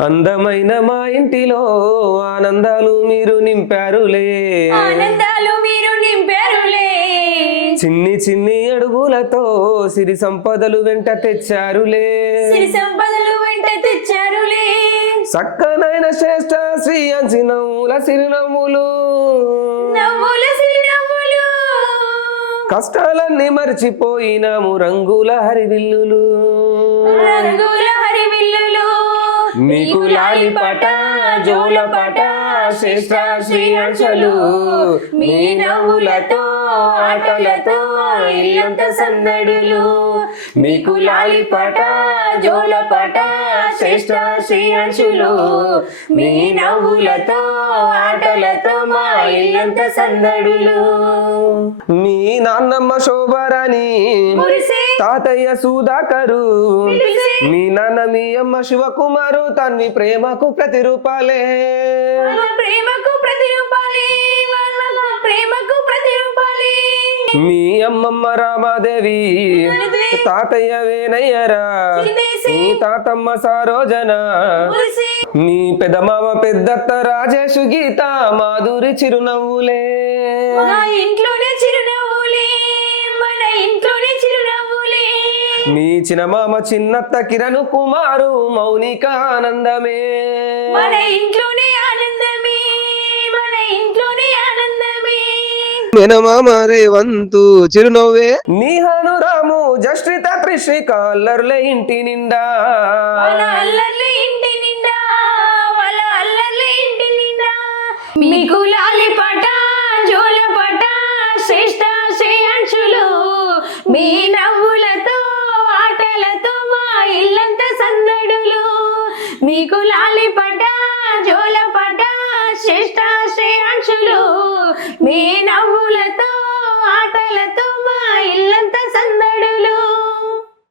అందమైన మా ఇంటిలో ఆనందాలు మీరు నింపారులే, ఆనందాలు మీరు నింపారులే. చిన్ని చిన్ని అడుగులతో సిరి సంపదలు వెంట తెచ్చారులే, సిరి సంపదలు వెంట తెచ్చారులే. చక్కనైన శ్రేష్ట శ్రీ అంచినముల సిరినవ్వులు, నవ్వుల సిరినవ్వులు. కష్టాలన్నీ మర్చిపోయినాము రంగుల హరివిల్లులు, రంగుల హరివిల్లులు. మీకు లాలిపాట జోలపాట శ్రేష్ట శ్రీ అంశలు, మీ నవ్వులతో ఆటలతో ఇల్లంత సందడులు. మీకు లాలిపాట జోలపాట శ్రేష్ట శ్రీ అంశులు, మీ నవ్వులతో ఆటలతో మా ఇల్లంత సందడులు. మీ నాన్నమ్మ శోభరాణి, మురిసే తాతయ్య సుధాకరు, పిలిసే. మీ నాన్న మీ అమ్మ శివకుమారు, తన్వి ప్రేమకు ప్రతిరూపాలే. వాళ్ళ ప్రేమకు ప్రతిరూపాలే, వాళ్ళ ప్రేమకు ప్రతిరూపాలే. మీ అమ్మమ్మ రామాదేవి, మనదే. తాతయ్య వేనయ్యరా, చిన్నేసి. మీ తాతమ్మ సరోజన, మురిసే. మీ పెదమామ పెద్దత్త రాజేషు గీత మాధురి చిరునవ్వులే. మన ఇంట్లోనే చిరునవ్వులే, మన ఇంట్లోనే చిరునవ్వులే. మీ చిన్నమామ చిన్నత్త కిరణ్ కుమారు మౌనిక ఆనందమే. మన ఇంట్లోనే ఆనందమే, మన ఇంట్లోనే ఆనందమే. మేనమామ రేవంతు చిరునవ్వే. నీహాను రాము జశ్రిత త్రిశ్రిక అల్లర్లే ఇంటి నిండా, వాళ్ళ అల్లర్లే ఇంటి నిండా, వాళ్ళ అల్లర్లే ఇంటి నిండా. మీకు లాలిపాట జోలపాట శ్రేష్ట శ్రేయాంశులు, మీ నవ్వులతో ఆటలతో మా ఇల్లంత సందడులు. మీకు లాలిపాట జోలపాట శ్రేష్ట శ్రేయాంశులు, మీ నవ్వు